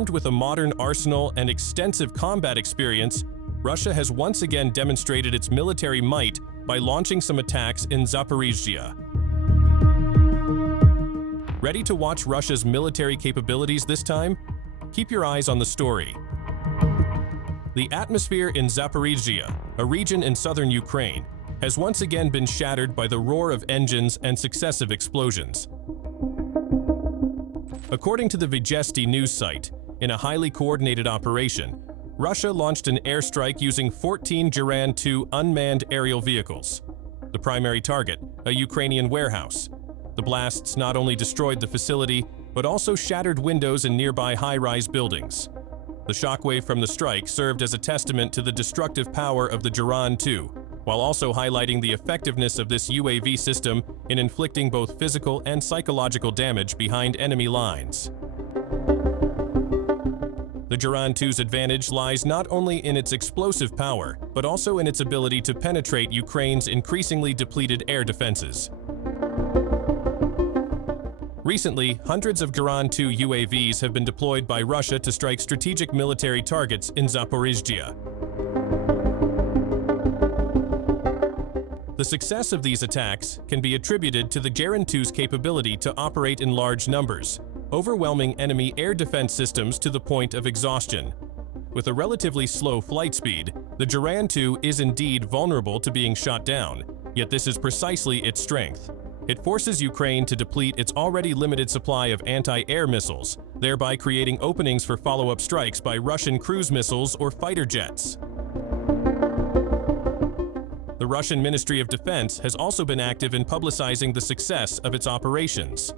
Armed with a modern arsenal and extensive combat experience, Russia has once again demonstrated its military might by launching some attacks in Zaporizhzhia. Ready to watch Russia's military capabilities this time? Keep your eyes on the story. The atmosphere in Zaporizhzhia, a region in southern Ukraine, has once again been shattered by the roar of engines and successive explosions. According to the Vijesti news site, in a highly coordinated operation, Russia launched an airstrike using 14 Grad 2 unmanned aerial vehicles. The primary target, a Ukrainian warehouse. The blasts not only destroyed the facility, but also shattered windows in nearby high-rise buildings. The shockwave from the strike served as a testament to the destructive power of the Grad 2, while also highlighting the effectiveness of this UAV system in inflicting both physical and psychological damage behind enemy lines. The Grad 2's advantage lies not only in its explosive power, but also in its ability to penetrate Ukraine's increasingly depleted air defenses. Recently, hundreds of Grad 2 UAVs have been deployed by Russia to strike strategic military targets in Zaporizhzhia. The success of these attacks can be attributed to the Grad 2's capability to operate in large numbers, overwhelming enemy air defense systems to the point of exhaustion. With a relatively slow flight speed, the Grad 2 is indeed vulnerable to being shot down, yet this is precisely its strength. It forces Ukraine to deplete its already limited supply of anti-air missiles, thereby creating openings for follow-up strikes by Russian cruise missiles or fighter jets. The Russian Ministry of Defense has also been active in publicizing the success of its operations.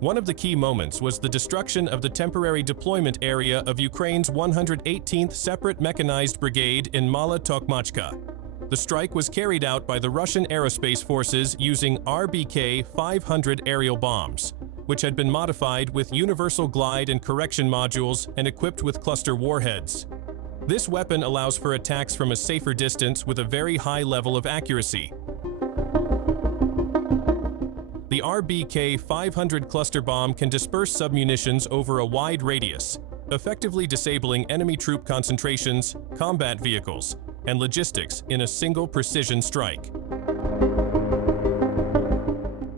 One of the key moments was the destruction of the temporary deployment area of Ukraine's 118th Separate Mechanized Brigade in Mala Tokmachka. The strike was carried out by the Russian aerospace forces using RBK-500 aerial bombs, which had been modified with universal glide and correction modules and equipped with cluster warheads. This weapon allows for attacks from a safer distance with a very high level of accuracy. The RBK-500 cluster bomb can disperse submunitions over a wide radius, effectively disabling enemy troop concentrations, combat vehicles, and logistics in a single precision strike.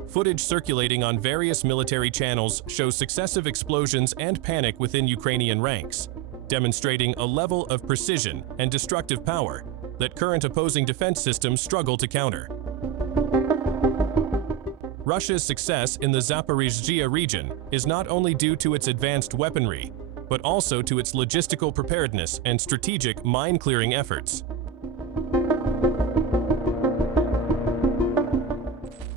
Footage circulating on various military channels shows successive explosions and panic within Ukrainian ranks, demonstrating a level of precision and destructive power that current opposing defense systems struggle to counter. Russia's success in the Zaporizhzhia region is not only due to its advanced weaponry, but also to its logistical preparedness and strategic mine-clearing efforts.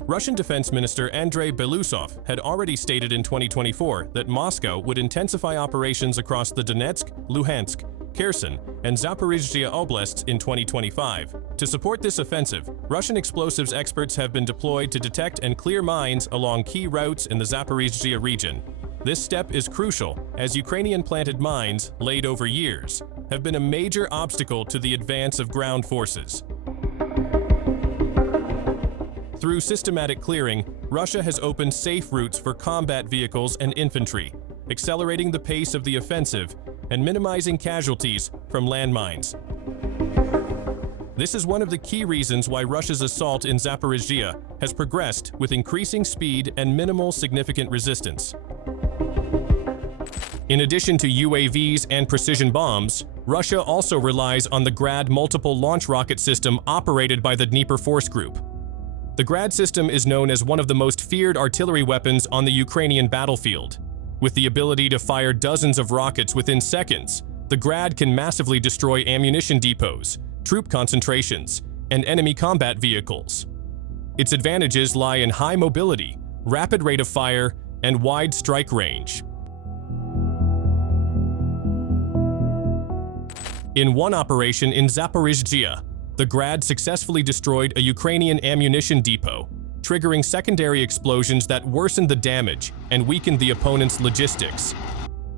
Russian Defense Minister Andrei Belousov had already stated in 2024 that Moscow would intensify operations across the Donetsk, Luhansk, Kherson, and Zaporizhzhia oblasts in 2025. To support this offensive, Russian explosives experts have been deployed to detect and clear mines along key routes in the Zaporizhzhia region. This step is crucial, as Ukrainian-planted mines, laid over years, have been a major obstacle to the advance of ground forces. Through systematic clearing, Russia has opened safe routes for combat vehicles and infantry, accelerating the pace of the offensive and minimizing casualties from landmines. This is one of the key reasons why Russia's assault in Zaporizhzhia has progressed with increasing speed and minimal significant resistance. In addition to UAVs and precision bombs, Russia also relies on the Grad multiple launch rocket system operated by the Dnieper Force Group. The Grad system is known as one of the most feared artillery weapons on the Ukrainian battlefield. With the ability to fire dozens of rockets within seconds, the Grad can massively destroy ammunition depots, troop concentrations, and enemy combat vehicles. Its advantages lie in high mobility, rapid rate of fire, and wide strike range. In one operation in Zaporizhzhia, the Grad successfully destroyed a Ukrainian ammunition depot, triggering secondary explosions that worsened the damage and weakened the opponent's logistics.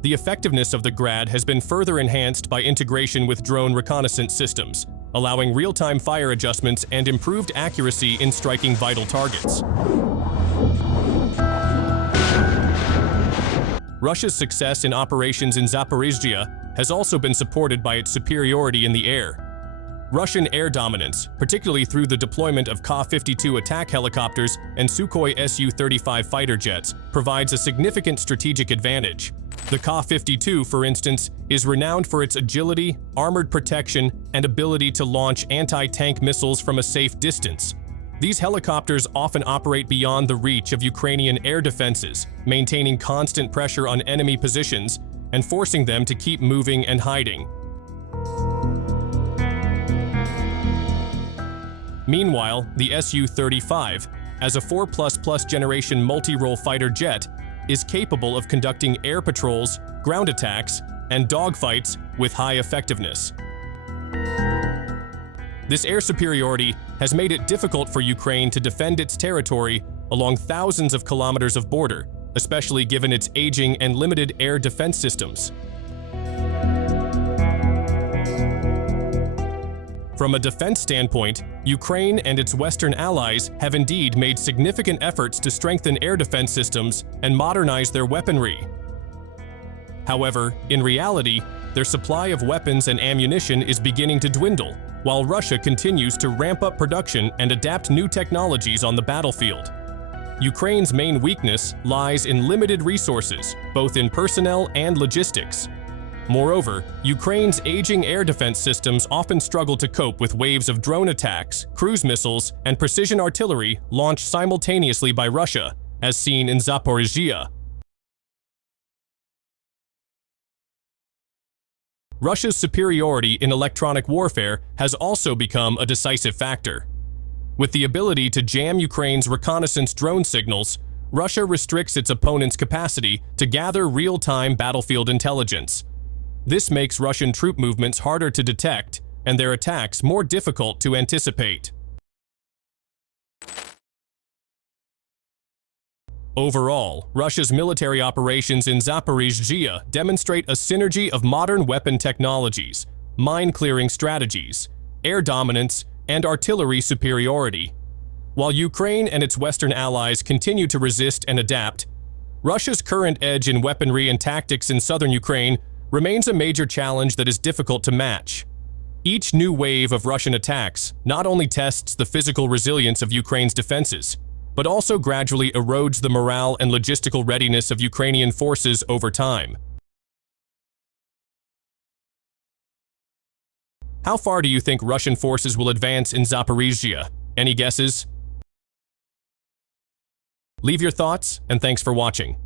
The effectiveness of the Grad has been further enhanced by integration with drone reconnaissance systems, allowing real-time fire adjustments and improved accuracy in striking vital targets. Russia's success in operations in Zaporizhzhia has also been supported by its superiority in the air. Russian air dominance, particularly through the deployment of Ka-52 attack helicopters and Sukhoi Su-35 fighter jets, provides a significant strategic advantage. The Ka-52, for instance, is renowned for its agility, armored protection, and ability to launch anti-tank missiles from a safe distance. These helicopters often operate beyond the reach of Ukrainian air defenses, maintaining constant pressure on enemy positions and forcing them to keep moving and hiding. Meanwhile, the Su-35, as a 4++ generation multi-role fighter jet, is capable of conducting air patrols, ground attacks, and dogfights with high effectiveness. This air superiority has made it difficult for Ukraine to defend its territory along thousands of kilometers of border, especially given its aging and limited air defense systems. From a defense standpoint, Ukraine and its Western allies have indeed made significant efforts to strengthen air defense systems and modernize their weaponry. However, in reality, their supply of weapons and ammunition is beginning to dwindle, while Russia continues to ramp up production and adapt new technologies on the battlefield. Ukraine's main weakness lies in limited resources, both in personnel and logistics. Moreover, Ukraine's aging air defense systems often struggle to cope with waves of drone attacks, cruise missiles, and precision artillery launched simultaneously by Russia, as seen in Zaporizhzhia. Russia's superiority in electronic warfare has also become a decisive factor. With the ability to jam Ukraine's reconnaissance drone signals, Russia restricts its opponent's capacity to gather real-time battlefield intelligence. This makes Russian troop movements harder to detect and their attacks more difficult to anticipate. Overall, Russia's military operations in Zaporizhzhia demonstrate a synergy of modern weapon technologies, mine-clearing strategies, air dominance, and artillery superiority. While Ukraine and its Western allies continue to resist and adapt, Russia's current edge in weaponry and tactics in southern Ukraine remains a major challenge that is difficult to match. Each new wave of Russian attacks not only tests the physical resilience of Ukraine's defenses, but also gradually erodes the morale and logistical readiness of Ukrainian forces over time. How far do you think Russian forces will advance in Zaporizhzhia? Any guesses? Leave your thoughts, and thanks for watching.